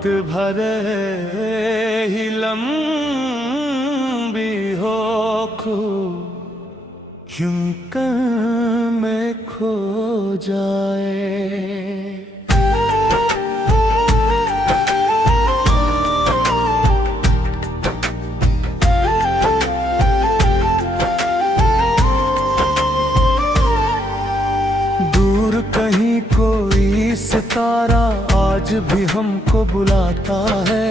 रात भरे ही लंबी हो यूं में खो जाए। दूर कहीं कोई सितारा आज भी हमको बुलाता है।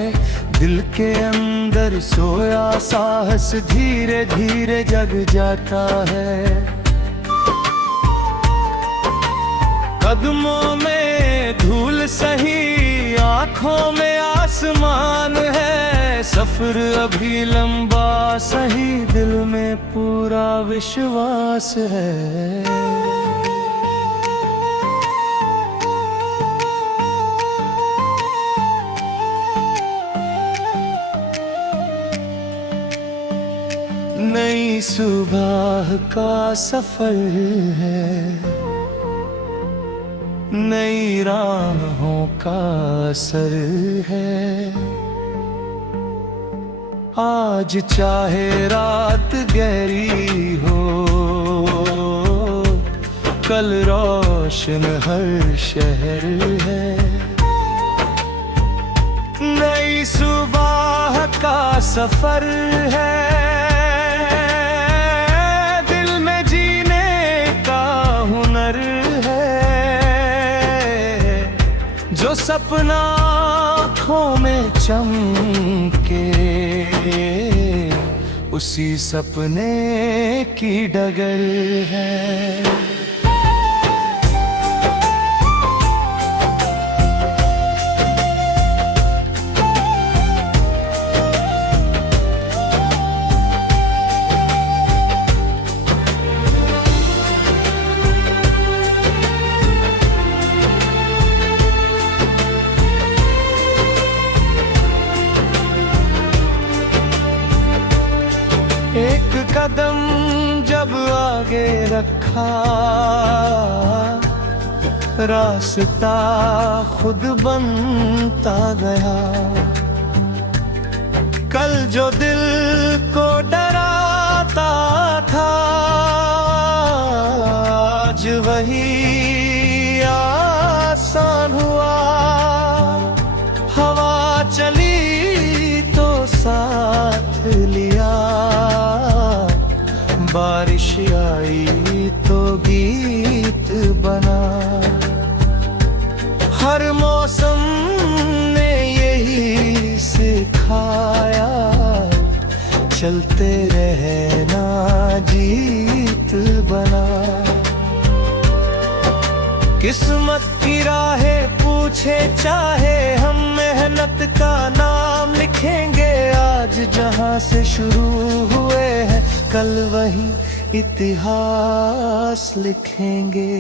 दिल के अंदर सोया साहस धीरे धीरे जग जाता है। कदमों में धूल सही आँखों में आसमान है। सफर अभी लंबा सही दिल में पूरा विश्वास है। नई सुबह का सफर है, नई राहों का असर है। आज चाहे रात गहरी हो, कल रोशन हर शहर है। नई सुबह का सफर है, जो सपना आँखों में चमके उसी सपने की डगर है। एक कदम जब आगे रखा, रास्ता खुद बनता गया। कल जो दिल को डराता था, आज वही आसान हुआ। हवा चली तो साथ लिया, बारिश आई तो गीत बना। हर मौसम ने यही सिखाया, चलते रहना जीत बना। किस्मत की राहें पूछे चाहे हम मेहनत का नाम लिखेंगे। आज जहां से शुरू हुए हैं कल वही इतिहास लिखेंगे।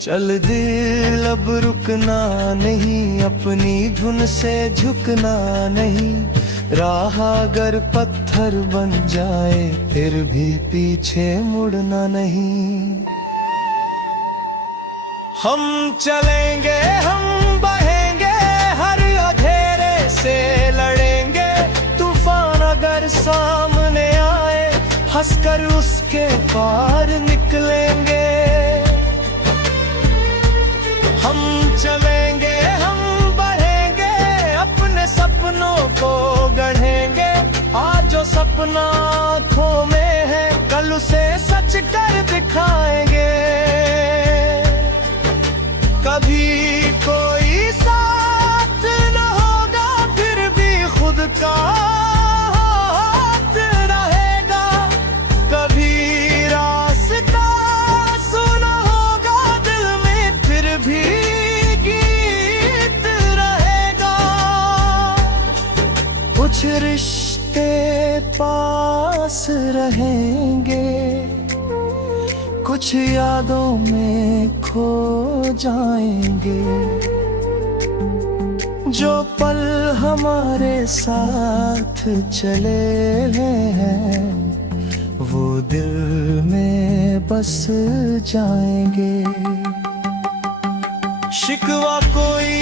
चल दिल अब रुकना नहीं, अपनी धुन से झुकना नहीं। राह अगर पत्थर बन जाए फिर भी पीछे मुड़ना नहीं। हम चलेंगे हम बढ़ेंगे, हर अंधेरे से लड़ेंगे। तूफान अगर सामने आए हंसकर उसके पार निकलेंगे। हम चलेंगे हम बढ़ेंगे, अपने सपनों को गढ़ेंगे। आज जो सपना आँखों में है कल उसे सच कर दिखाएंगे। कभी कोई साथ न होगा फिर भी खुद का हाथ रहेगा। कभी रास्ता सुना होगा दिल में फिर भी गीत रहेगा। कुछ रिश्ते पास रहेंगे, कुछ यादों में खो जाएंगे। जो पल हमारे साथ चले हैं वो दिल में बस जाएंगे। शिकवा कोई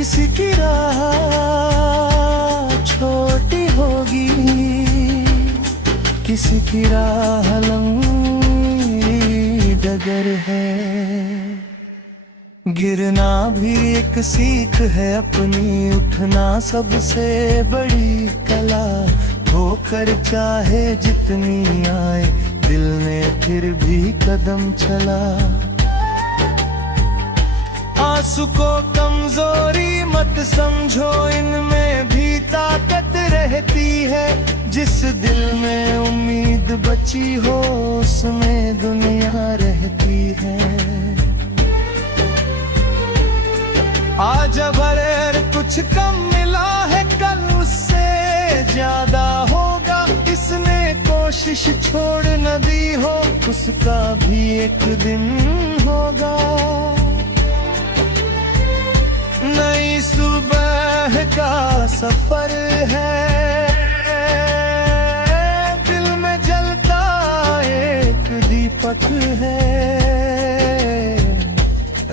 किसी की राह छोटी होगी, किसी की राह लंबी डगर है। गिरना भी एक सीख है अपनी, उठना सबसे बड़ी कला। होकर चाहे जितनी आए, दिल ने फिर भी कदम चला। आंसू को कमजोरी मत समझो, इनमें भी ताकत रहती है। जिस दिल में उम्मीद बची हो, उसमें दुनिया रहती है। आज भले कुछ कम मिला है, कल उससे ज्यादा होगा। इसने कोशिश छोड़ न दी हो, उसका भी एक दिन होगा। नई सुबह का सफर है, दिल में जलता एक दीपक है।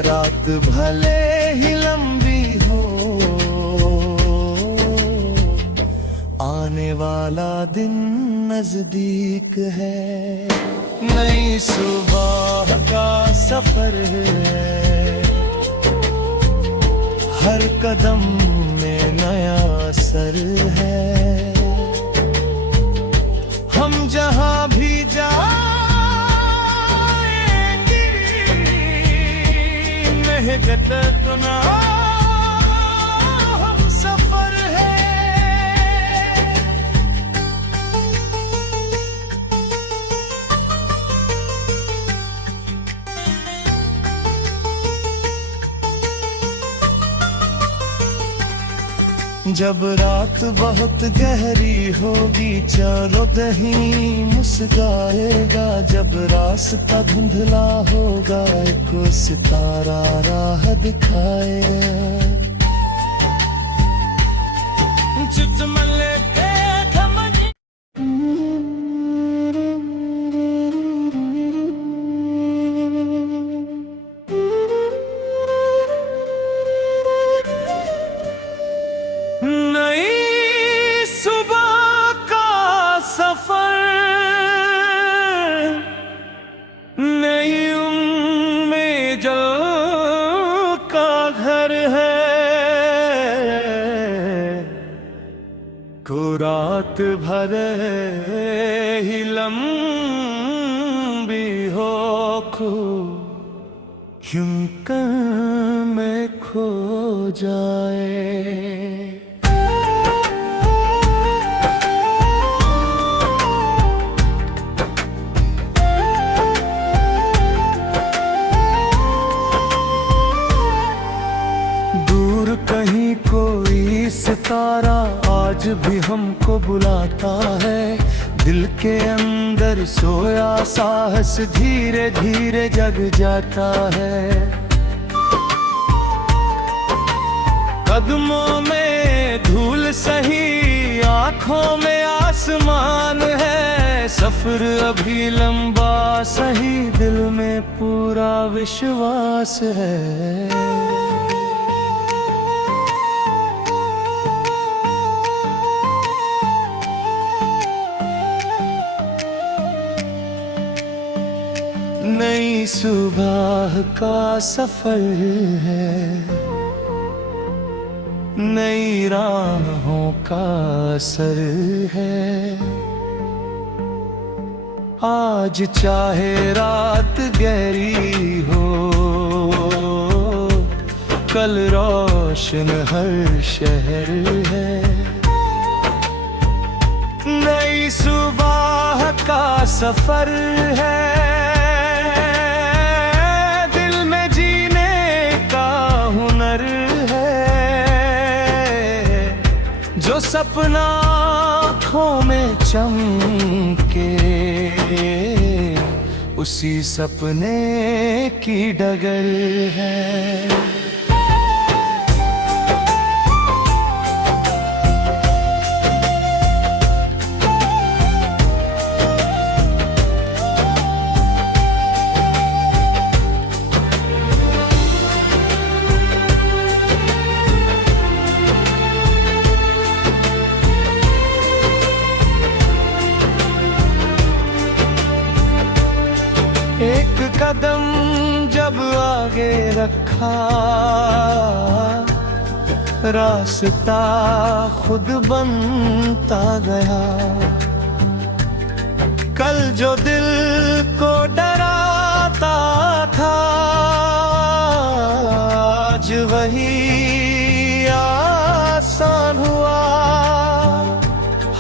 रात भले ही लंबी हो, आने वाला दिन नजदीक है। नई सुबह का सफर है, हर कदम में नया सर है। हम जहां भी जाएंगे, महकत अपना हम सफर है। जब रात बहुत गहरी होगी, चारों दही मुस्काएगा। जब रास्ता धुंधला होगा, एक सितारा राह दिखाएगा। चुटमले के सफर, नई उम्मीद का घर है। को रात भर ही लंबी हो, क्यों में खो जाए। कहीं कोई सितारा आज भी हमको बुलाता है। दिल के अंदर सोया साहस धीरे धीरे जग जाता है। कदमों में धूल सही, आंखों में आसमान है। सफर अभी लंबा सही, दिल में पूरा विश्वास है। नई सुबह का सफर है, नई राहों का असर है। आज चाहे रात गहरी हो, कल रोशन हर शहर है। नई सुबह का सफर है, जो सपना आँखों में चमके, उसी सपने की डगर है। कदम जब आगे रखा, रास्ता खुद बनता गया। कल जो दिल को डराता था, आज वही आसान हुआ।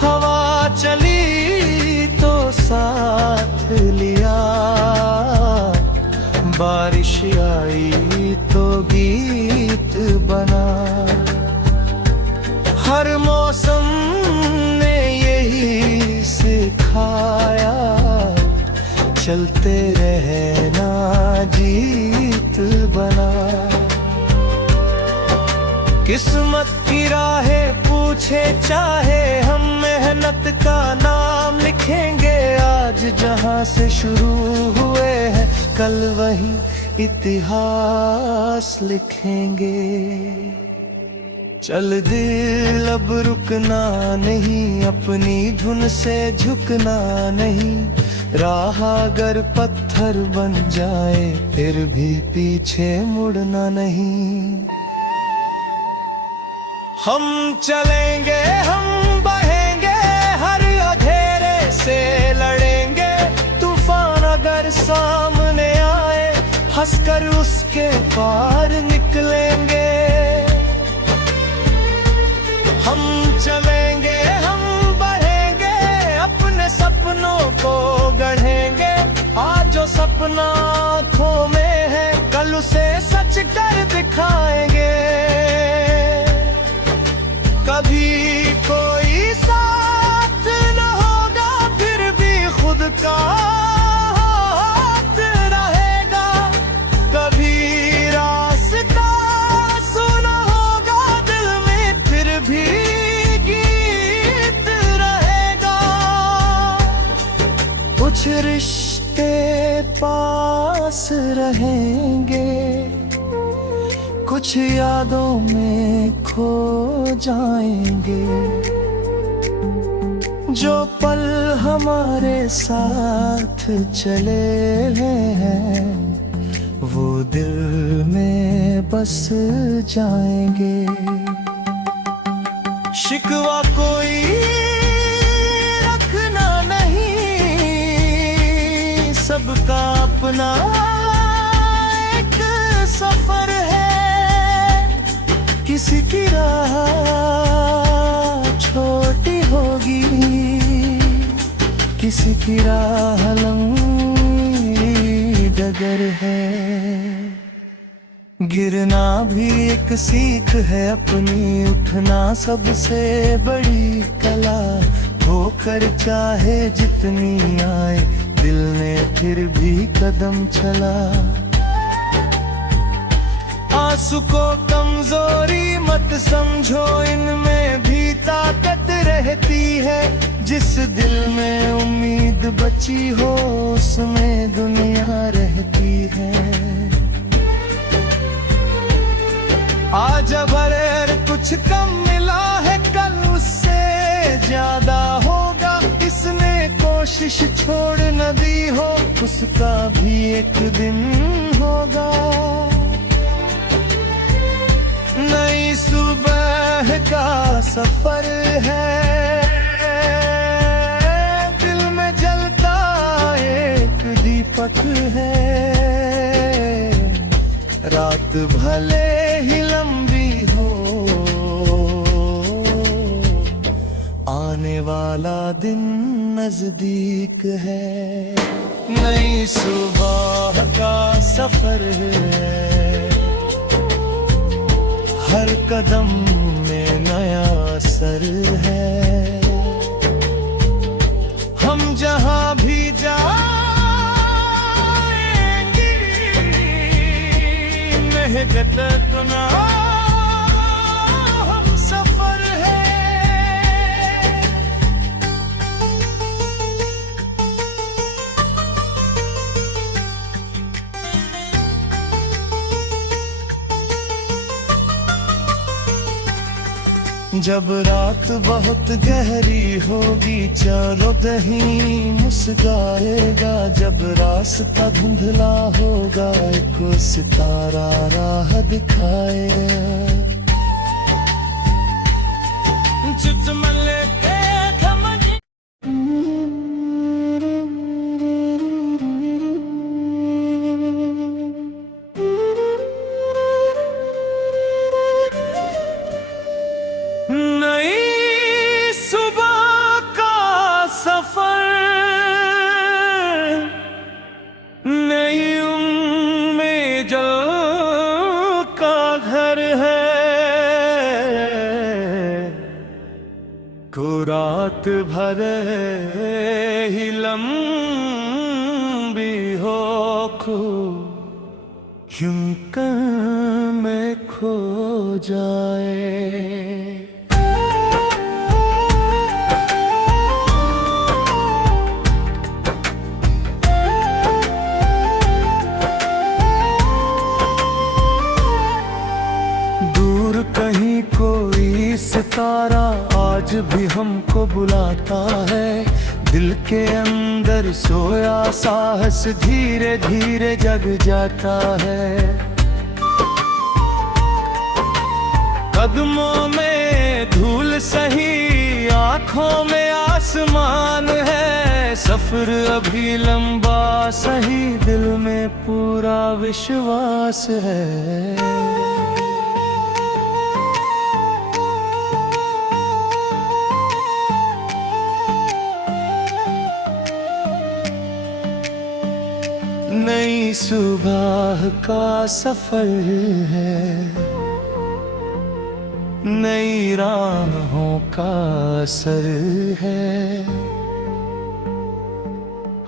हवा चली तो साथ लिया, बारिश आई तो गीत बना। हर मौसम ने यही सिखाया, चलते रहना जीत बना। किस्मत की राहें पूछे चाहे, हम मेहनत का नाम लिखेंगे। आज जहां से शुरू हुए हैं, कल वही इतिहास लिखेंगे। चल दिल अब रुकना नहीं, अपनी धुन से झुकना नहीं। राह अगर पत्थर बन जाए, फिर भी पीछे मुड़ना नहीं। हम चलेंगे, हम बढ़ेंगे, हर अंधेरे से लड़ेंगे। तूफान अगर सामने आए, हंसकर उसके पार निकलेंगे। हम चलेंगे, हम बढ़ेंगे, अपने सपनों को गढ़ेंगे। आज जो सपना आँखों में है, कल उसे सच कर दिखाएंगे। कभी कोई साथ न होगा, फिर भी खुद का हाथ रहेगा। कभी रास्ता सुना होगा दिल में, फिर भी गीत रहेगा। कुछ रिश्ते पास रहेंगे, कुछ यादों में खो जाएंगे। जो पल हमारे साथ चले हैं, वो दिल में बस जाएंगे। शिकवा कोई रखना नहीं, सबका अपना एक सफर है। किसी की राह छोटी होगी, किसी की राह लंबी डगर है। गिरना भी एक सीख है अपनी, उठना सबसे बड़ी कला। होकर चाहे जितनी आए, दिल ने फिर भी कदम चला। आंसू को कमजोरी मत समझो, इनमें भी ताकत रहती है। जिस दिल में उम्मीद बची हो, उसमें दुनिया रहती है। आज अगर कुछ कम मिला है, कल उससे ज्यादा होगा। इसने कोशिश छोड़ न दी हो, उसका भी एक दिन होगा। नई सुबह का सफर है, दिल में जलता एक दीपक है। रात भले ही लंबी हो, आने वाला दिन नजदीक है। नई सुबह का सफर है, हर कदम में नया असर है। हम जहां भी जाएंगे, महकत अपना हम सफर है। जब रात बहुत गहरी होगी चारों दही मुस्काएगा, जब रास्ता धुंधला होगा एक सितारा राह दिखाएगा। नई सुबह का सफर, नई उम्मीद का घर है, को रात भर ही लंबी हो खो यूं में खो जाए। कहीं कोई सितारा आज भी हमको बुलाता है, दिल के अंदर सोया साहस धीरे धीरे जग जाता है। कदमों में धूल सही आँखों में आसमान है, सफर अभी लंबा सही दिल में पूरा विश्वास है। नई सुबह का सफर है, नई राहों का असर है।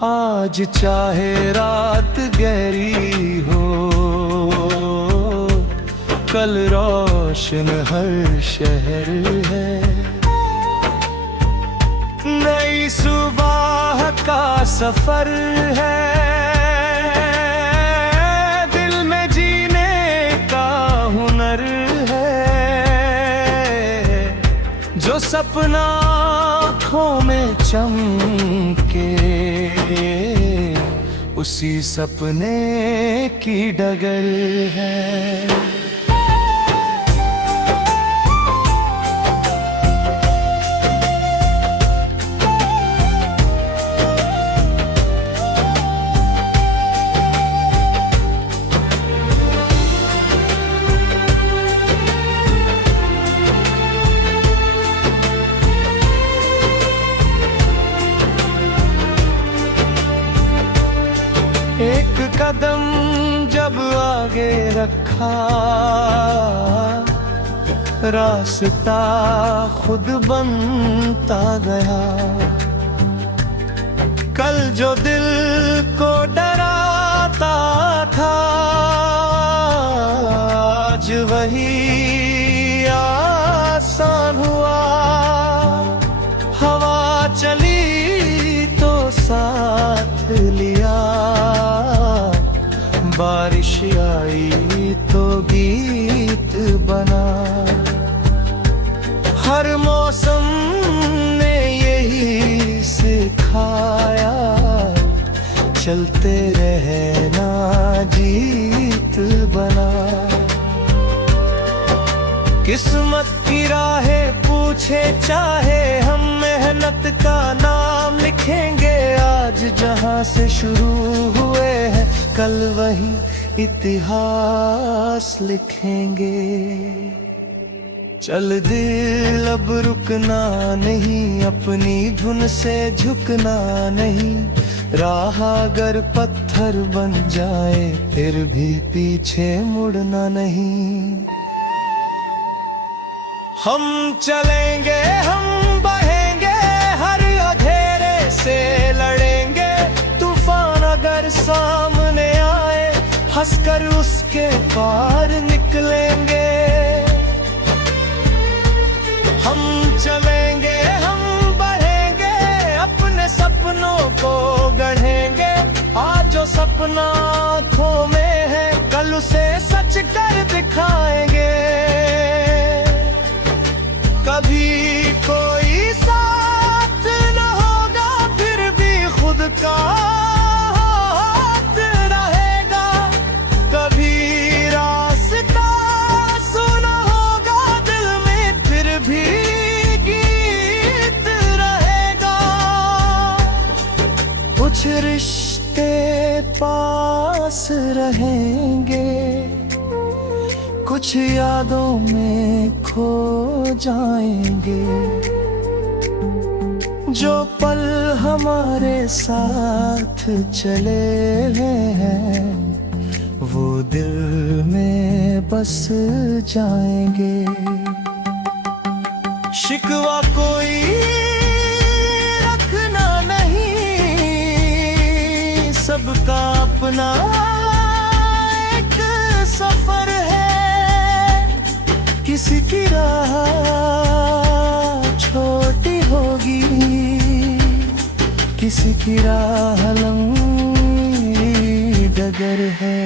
आज चाहे रात गहरी हो, कल रोशन हर शहर है। नई सुबह का सफर है, जो सपना आँखों में चमके उसी सपने की डगर है। एक कदम जब आगे रखा, रास्ता खुद बनता गया। कल जो दिल को डराता था, आज वही आसान हुआ। हवा चली तो साथ लिया, बारिश आई तो गीत बना। हर मौसम ने यही सिखाया, चलते रहना जीत बना। किस्मत की राहें पूछे चाहे, हम मेहनत का नाम लिखेंगे। आज जहां से शुरू हुए हैं, कल वही इतिहास लिखेंगे। चल दिल अब रुकना नहीं, अपनी धुन से झुकना नहीं। राह अगर पत्थर बन जाए, फिर भी पीछे मुड़ना नहीं। हम चलेंगे, हम बढ़ेंगे, हर अंधेरे से लड़ेंगे। तूफान अगर सामने आए, हंसकर उसके पार निकलेंगे। हम चलेंगे, हम बढ़ेंगे, अपने सपनों को गढ़ेंगे। आज जो सपना आँखों में है, कल उसे सच कर दिखाएंगे। कभी कुछ रिश्ते पास रहेंगे, कुछ यादों में खो जाएंगे। जो पल हमारे साथ चले हैं वो दिल में बस जाएंगे। शिकवा कोई रखना नहीं, सबका अपना एक सफर है। किसी की राह छोटी होगी, किसी की राह लंबी डगर है।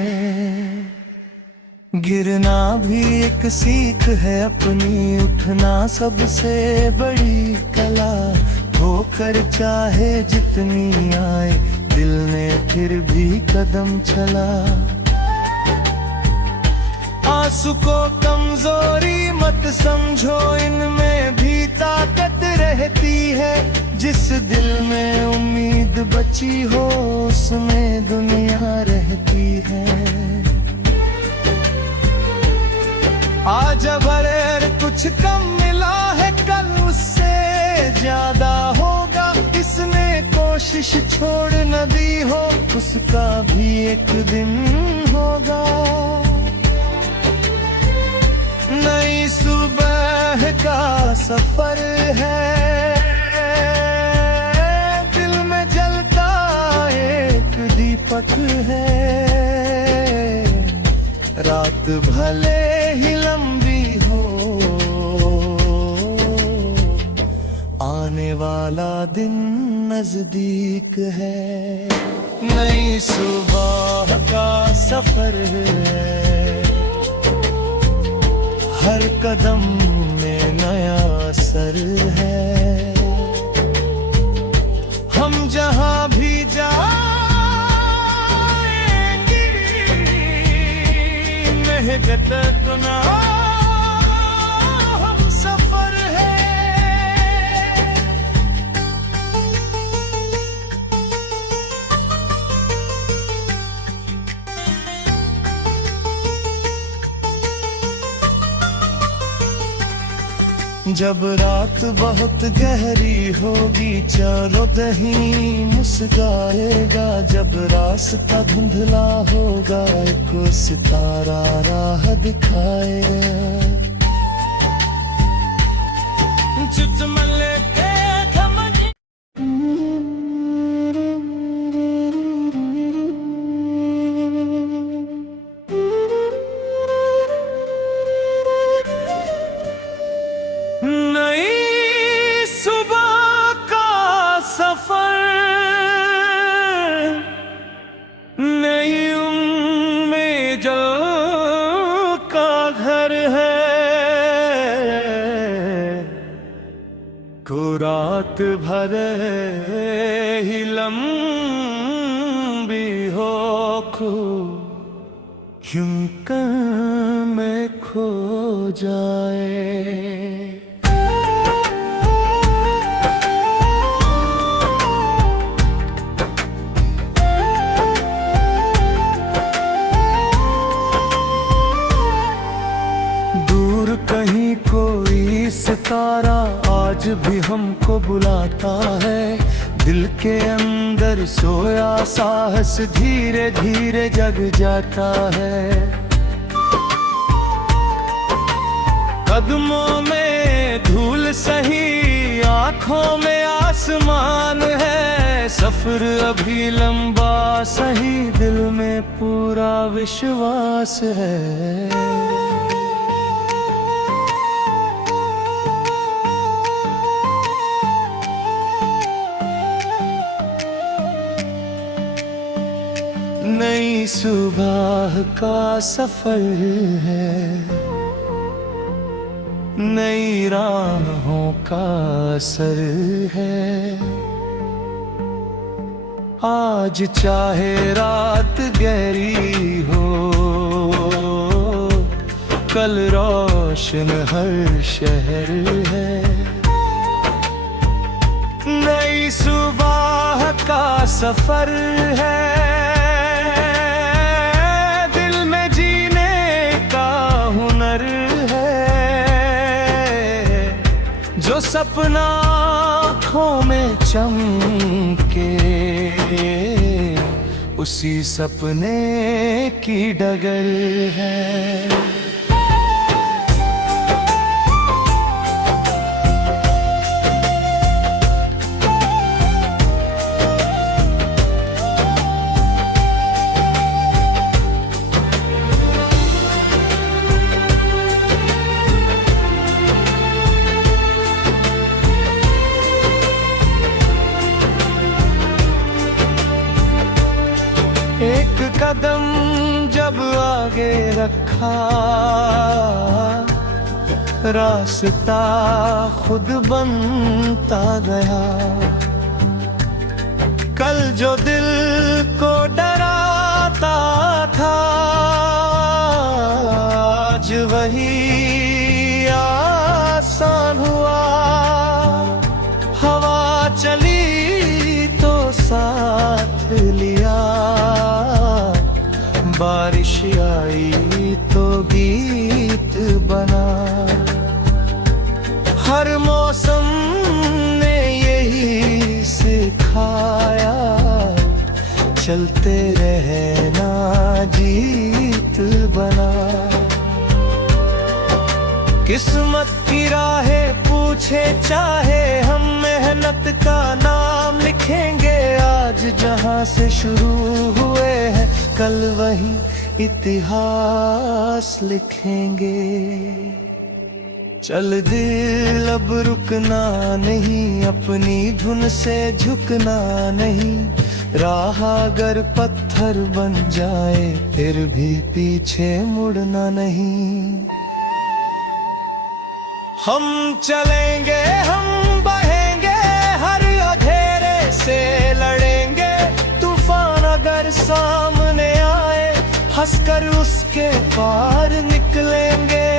गिरना भी एक सीख है अपनी, उठना सबसे बड़ी कला। ठोकर चाहे जितनी आए, दिल ने फिर भी कदम चला। आंसू को कमजोरी मत समझो, इनमें भी ताकत रहती है। जिस दिल में उम्मीद बची हो, उसमें दुनिया रहती है। आज अगर कुछ कम मिला है, कल उससे ज्यादा होगा। इसने कोशिश छोड़ न दी हो, उसका भी एक दिन होगा। नई सुबह का सफर है, दिल में जलता एक दीपक है। रात भले ही लंबी हो, आने वाला दिन नजदीक है। नई सुबह का सफर है, हर कदम में नया असर है। हम जहां भी जाएंगे, महकत अपना हम सफर है। जब रात बहुत गहरी होगी, चारों दही मुस्काएगा। जब रास्ता धुंधला होगा, एक सितारा राह दिखाएगा। नई सुबह का सफर, नई उम्मीद का घर है। को रात भर ही लंबी हो, क्यों में खो जाए। कहीं कोई सितारा आज भी हमको बुलाता है। दिल के अंदर सोया साहस धीरे धीरे जग जाता है। कदमों में धूल सही, आँखों में आसमान है। सफर अभी लंबा सही, दिल में पूरा विश्वास है। नई सुबह का सफर है, नई राहों का असर है। आज चाहे रात गहरी हो, कल रोशन हर शहर है। नई सुबह का सफर है, दिल में जीने का हुनर है, जो सपना आँखों में चमके उसी सपने की डगर है। एक कदम जब आगे रखा, रास्ता खुद बनता गया। कल जो दिल को डराता था, आज वही आसान हुआ। हवा चली तो साथ लिया, बारिश आई तो गीत बना। हर मौसम ने यही सिखाया, चलते रहना जीत बना। किस्मत की राहें पूछे चाहे, हम मेहनत का नाम लिखेंगे। आज जहां से शुरू हुए हैं, कल वही इतिहास लिखेंगे। चल दिल अब रुकना नहीं, अपनी धुन से झुकना नहीं। राह अगर पत्थर बन जाए, फिर भी पीछे मुड़ना नहीं। हम चलेंगे, हम बढ़ेंगे, हर अंधेरे से लड़ेंगे। तूफान अगर सामने आए, हंसकर उसके पार निकलेंगे।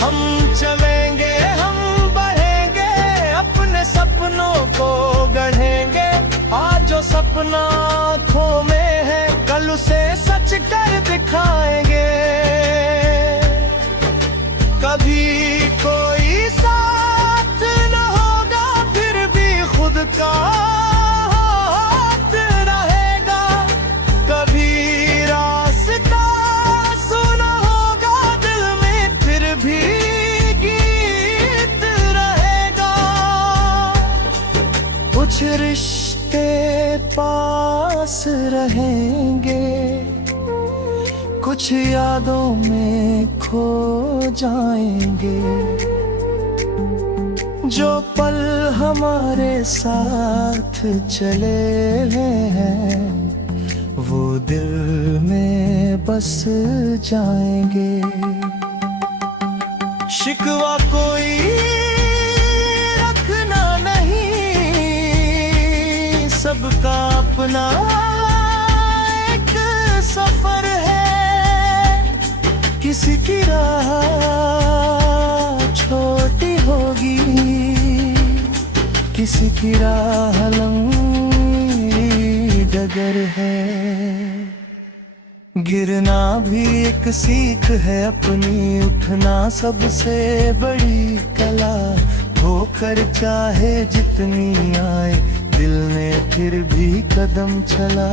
हम चलेंगे, हम बढ़ेंगे, अपने सपनों को गढ़ेंगे। आज जो सपना आँखों में है, कल उसे सच कर दिखाएंगे। कभी कोई साथ न होगा, फिर भी खुद का हाथ रहेगा। कभी रास्ता सुना होगा दिल में, फिर भी गीत रहेगा। कुछ रिश्ते पास रहेंगे, कुछ यादों में खो जाएंगे। जो पल हमारे साथ चले हैं, वो दिल में बस जाएंगे। शिकवा कोई रखना नहीं, सबका अपना एक सफर है। किसी की राह छोटी होगी, किसी की राह लंबी डगर है। गिरना भी एक सीख है अपनी, उठना सबसे बड़ी कला। ठोकर चाहे जितनी आए, दिल ने फिर भी कदम चला।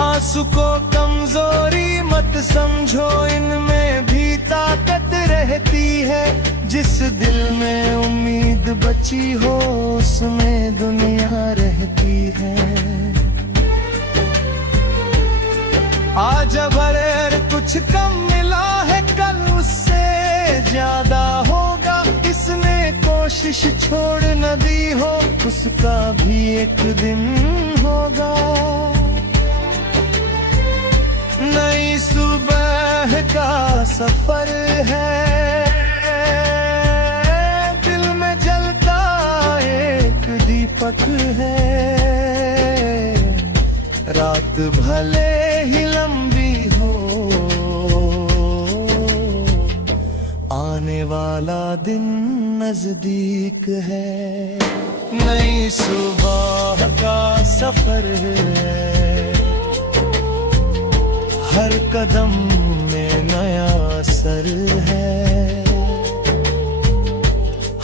आंसू को कमजोरी मत समझो, इनमें भी ताकत रहती है। जिस दिल में उम्मीद बची हो, उसमें दुनिया रहती है। आज भले कुछ कम मिला है, कल उससे ज्यादा होगा। इसने कोशिश छोड़ न दी हो, उसका भी एक दिन होगा। नई सुबह का सफर है, दिल में जलता एक दीपक है। रात भले ही लंबी हो, आने वाला दिन नजदीक है। नई सुबह का सफर है, हर कदम में नया सर है।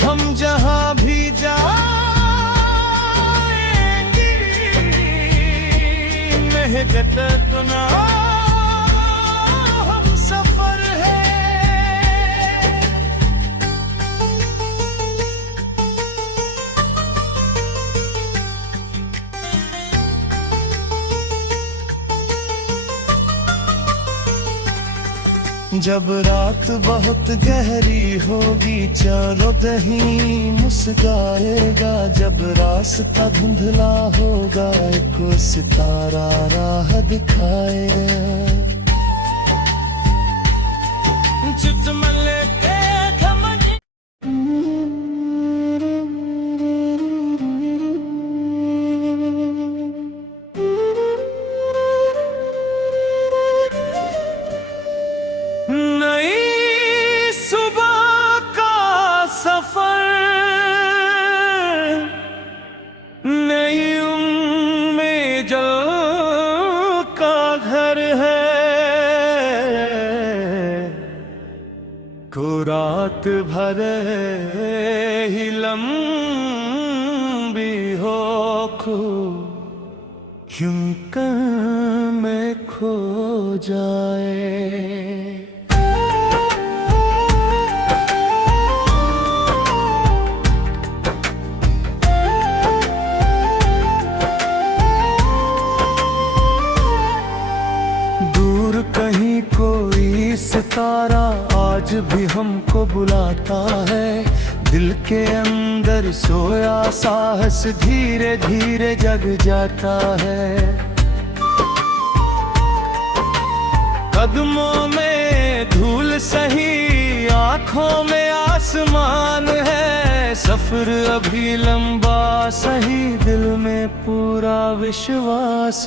हम जहां भी जाएंगे महकत गुना हम सफर है। जब रात बहुत गहरी होगी चारों दही मुस्काएगा। जब रास्ता धुंधला होगा एक सितारा राह दिखाएगा। चुटमले के घमंड नई सुबह का सफर, नई उम्मीद का घर है। को रात भर ही लंबी हो क्यों में खो जाए। कहीं कोई सितारा आज भी हमको बुलाता है। दिल के अंदर सोया साहस धीरे धीरे जग जाता है। कदमों में धूल सही आंखों में आसमान है। सफर अभी लंबा सही दिल में पूरा विश्वास।